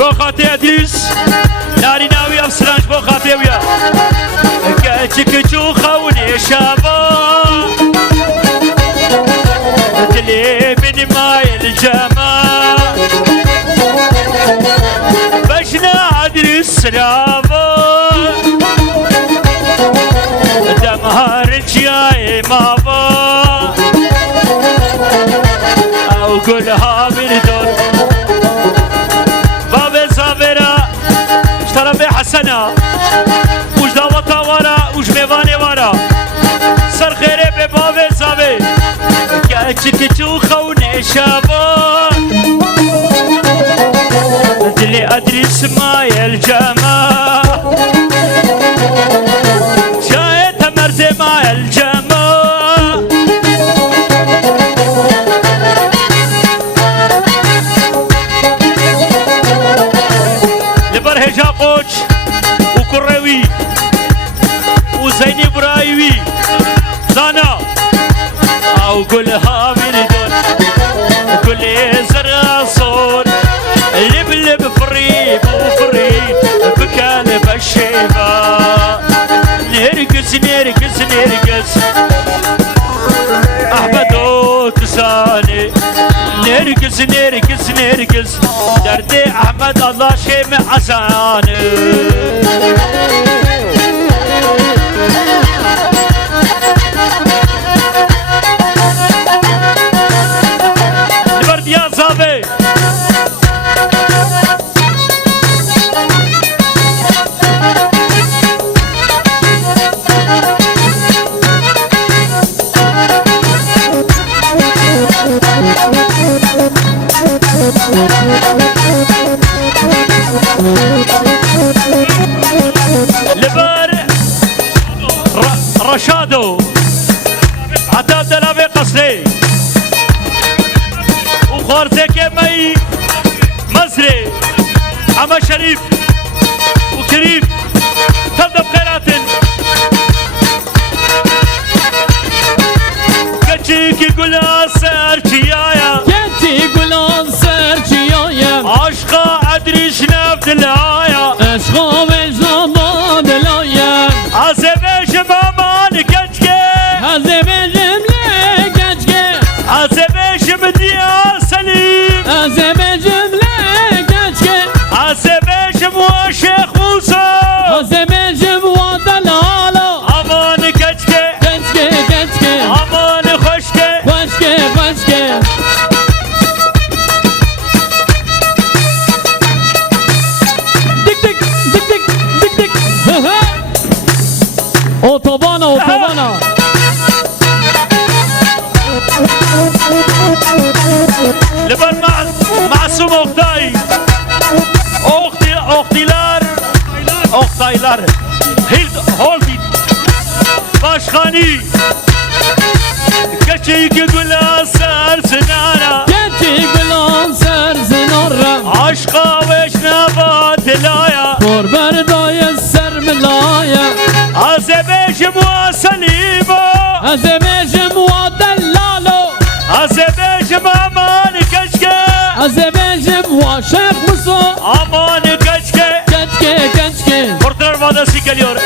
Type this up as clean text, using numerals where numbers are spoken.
بو خاطي ادريس ناري ناوي افسرانج بو خاطي ويا كاتشك جو خوني شابا دلي من ماي الجمال بشنا ادريس رابا دمهار جاي مابا او كلها بردون باب زابرا اشترى بحسنا وش دعوة ورا وش ميواني ورا سر خيري بباب زابي كاتشك جو خوني شابا دلي ادريس ماي الجمال جايت مرزي ماي الجمال لبرهجا قوش وكروي وزيني برايوي زانا او كلها من دون كل زرع صور لب لب فريب وفريب بكالب الشيبة نرقص نرقص نرقص احمد تساني نرقص نرقص نرقص دردي احمد الله شيم عساني لبرد يا صافي لبر رشادو عتاب دلابي قصري وخورتك مي مزري عما شريف وكريم تبدأ بخيرات كتشيك يقول سار شيايا كنتي قولون سرچيايا عشقا ادريش نفد الآية عشقا وجنبا دلايا عزبش مامان كتشكي عزبجم لكتشكي عزبش مديا سليم عزبجم لكتشكي عزبش موشيخ موسى عزبجم ودلالا امان كتشكي كتشكي كتشكي امان خشكي خشكي خشكي دك دك دك دك دك دك ها اوتوبانا اوتوبانا لبر معصوم اختاي اختيلار اختايلار هولدي باشخاني كشيك يقول سار سنانا كنتي قولون سر زنورة عشقا وش نبات لايا فور برداي السر ملايا عزبش مواسليمو عزبجم ودلالو عزبش مامان كشكي عزبجم وشيخ موسى aman kaçke كتكي كتكي Portlar vadası geliyor